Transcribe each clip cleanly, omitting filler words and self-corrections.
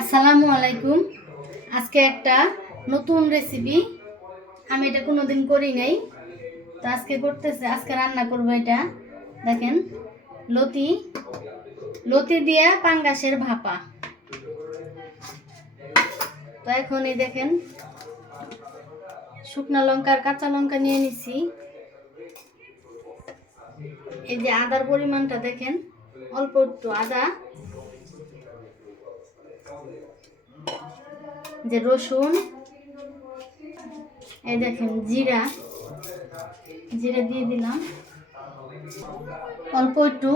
আসসালামু আলাইকুম। আজকে একটা নতুন রেসিপি, আমি এটা কোনোদিন করি নাই, তো আজকে রান্না করব। এটা দেখেন, লতি লতি দিয়া পাঙ্গাসের ভাপা। তো এখন এই দেখেন, শুকনো লঙ্কা আর কাঁচা লঙ্কা নিয়ে নিছি। এই যে আদার পরিমাণটা দেখেন, অল্প একটু আদা, যে রসুন, এই দেখেন জিরা জিরা দিয়ে দিলাম, অল্প একটু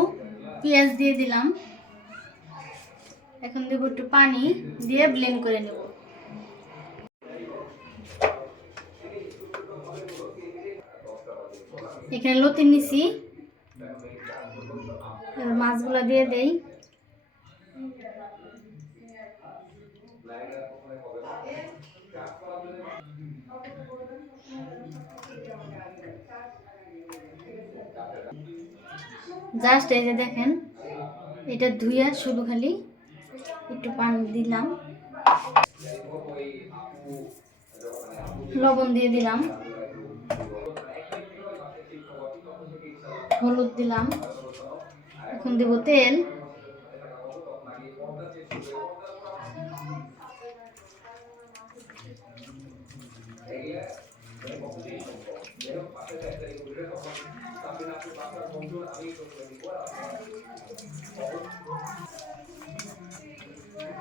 পেঁয়াজ দিয়ে দিলাম। এখন দেব একটু পানি দিয়ে ব্লেন্ড করে নেব। এখানে লতি নিছি, এবার মাছগুলো দিয়ে দেই। জাস্ট এই যে দেখেন, এটা ধুইয়া শুধু খালি একটু পানি দিলাম, লবণ দিয়ে দিলাম, হলুদ দিলাম। এখন দেব তেল,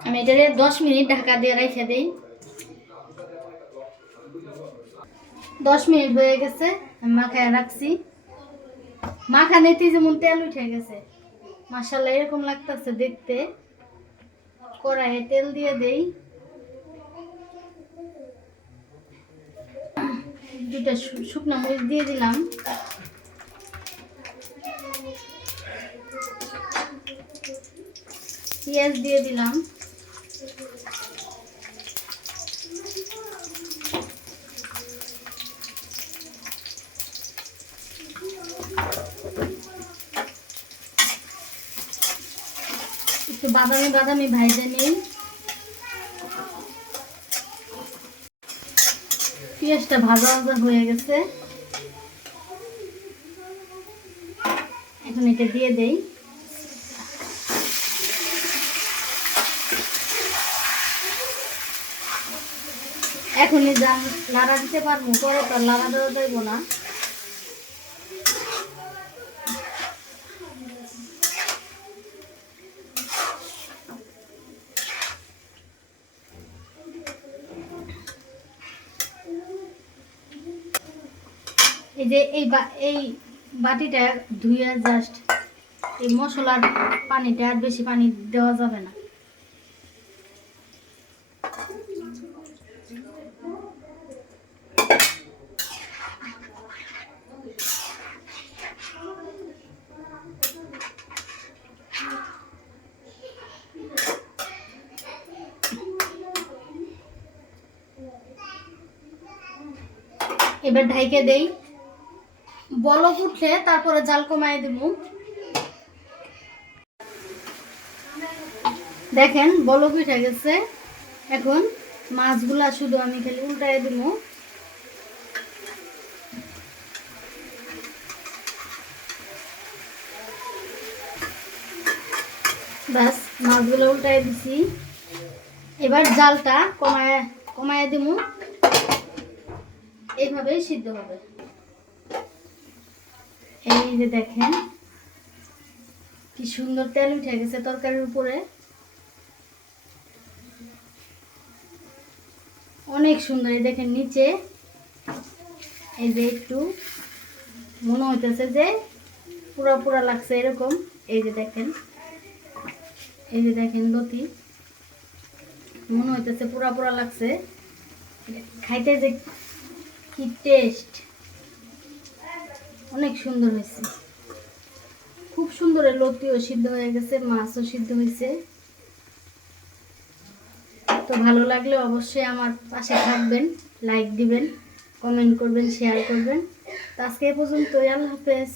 আমি এটা 10 মিনিট ঢাকা দিয়ে রেখে দিই। 10 মিনিট হয়ে গেছে, আমি মাখায় রাখছি। মাখানেতেই যেমন তেল উঠে গেছে, মাশাআল্লাহ এরকম লাগতেছে দেখতে। কড়াইয়ে তেল দিয়ে দেই, দুটা শুকনো মরিচ দিয়ে দিলাম, পেঁয়াজ দিয়ে দিলাম, একটু বাদামি বাদামি ভাজে নিই। পেঁয়াজটা ভাজা ভাজা হয়ে গেছে, এখন এটা দিয়ে দেই। এখনই লাড়া দিতে পারবো, পরে তো লাড়া দেওয়া যাইব না। এই যে এই বাটিটা ধুয়ে জাস্ট এই মশলার পানিটা, আর বেশি পানি দেওয়া যাবে না। এবার ঢাইকে দেই, বলক উঠলে তারপরে জাল কমায় দেব। দেখেন বলক উঠে গেছে, এখন মাছগুলা শুধু আমি খালি উল্টায় দেব। ব্যাস, মাছগুলো উল্টায় দিছি। এবার জালটা কমায় দেব, এইভাবেই সিদ্ধ হবে। এই যে দেখেন কি সুন্দর তেল উঠে গেছে তরকারির উপরে, অনেক সুন্দর। এই দেখেন নিচে, এই যে একটু মনে হইতেছে যে পুরা পুরা লাগছে এরকম। এই যে দেখেন, এই যে দেখেন লতি, মনে হইতেছে পুরা পুরা লাগছে। খাইতে যে কি টেস্ট, অনেক সুন্দর হয়েছে, খুব সুন্দর। লতিও সিদ্ধ হয়ে গেছে, মাছও সিদ্ধ হয়েছে। তো ভালো লাগলে অবশ্যই আমার পাশে থাকবেন, লাইক দিবেন, কমেন্ট করবেন, শেয়ার করবেন। তো আজকে এ পর্যন্তই, আল্লাহ হাফেজ।